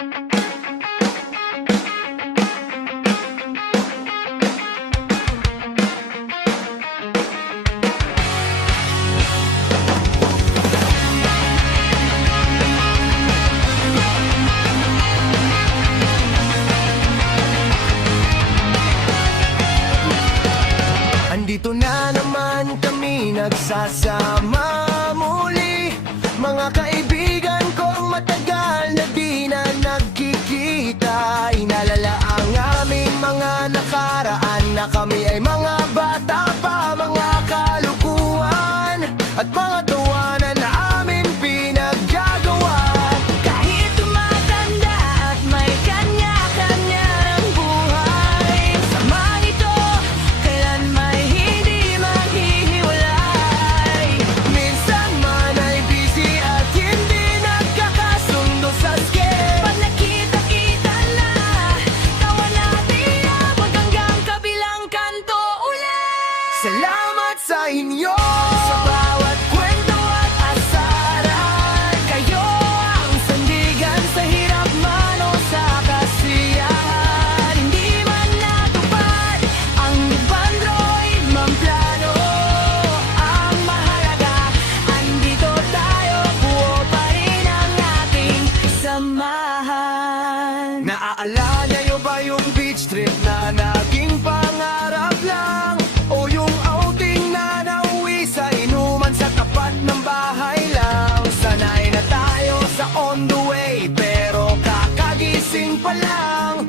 Andito na naman kami nagsasama muli, mga kaibigan kong matagal na di na nagkikita. Inalala ang aming mga nakaraan na kami ay mga bata pa, mga kalukuhan at mga tawanan na amin pinaggagawa. Kahit tumatanda at may kanya-kanya ng buhay, samahan ito kailan may hindi maghihiwalay. Minsan man ay busy at hindi nagkakasundo sa schedule. Pag nakita-kita na, tawa natin abot hanggang kabilang kanto ulit. Salamat sa inyo sa bawat kwento at asaran. Kayo ang sandigan sa hirap man o sa kasiyahan. Hindi man natupad ang bandroid man plano, ang mahalaga andito tayo, buo pa rin ang ating samahan. Naaalala nyo ba yung beach trip na naging pangarap lang? O yung outing na nauwi sa inuman sa tapat ng bahay lang? Sanay na tayo sa on the way, pero kakagising pa lang.